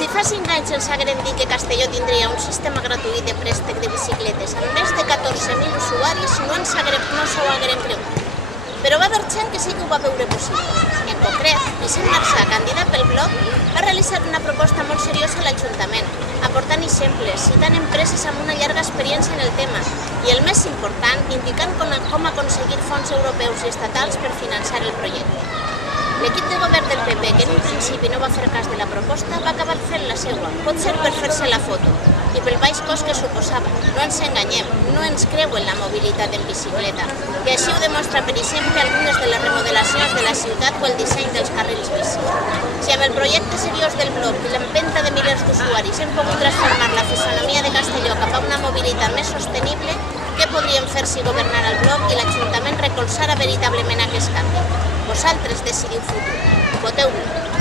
Si fa 5 anys ens hagueren dit que Castelló tindria un sistema gratuït de préstec de bicicletes amb més de 14.000 usuaris, no s'ho hagueren cregut. Però va haver gent que sí que ho va veure possible. En concret, Vicent Marsà, candidat pel Bloc, va realitzar una proposta molt seriosa a l'Ajuntament, aportant exemples, citant empreses amb una llarga experiència en el tema i, el més important, indicant com aconseguir fons europeus i estatals per finançar el projecte. L'equip de govern del PP, que en un principi no va fer cas de la proposta, va acabar fent la seua, potser per fer-se la foto, i pel baix cost que suposava. No ens enganyem, no ens creuen la mobilitat en bicicleta, i així ho demostra, per exemple, algunes de les remodelacions de la ciutat o el disseny dels carrils bici. Si amb el projecte seriós del Bloc i l'empenta de milers d'usuaris hem pogut transformar la fisonomia de Castelló cap a una mobilitat més sostenible, què podríem fer si governara el Bloc i l'Ajuntament recolzara veritablement aquest canvi? Vosaltres decidiu futur. Voteu-lo.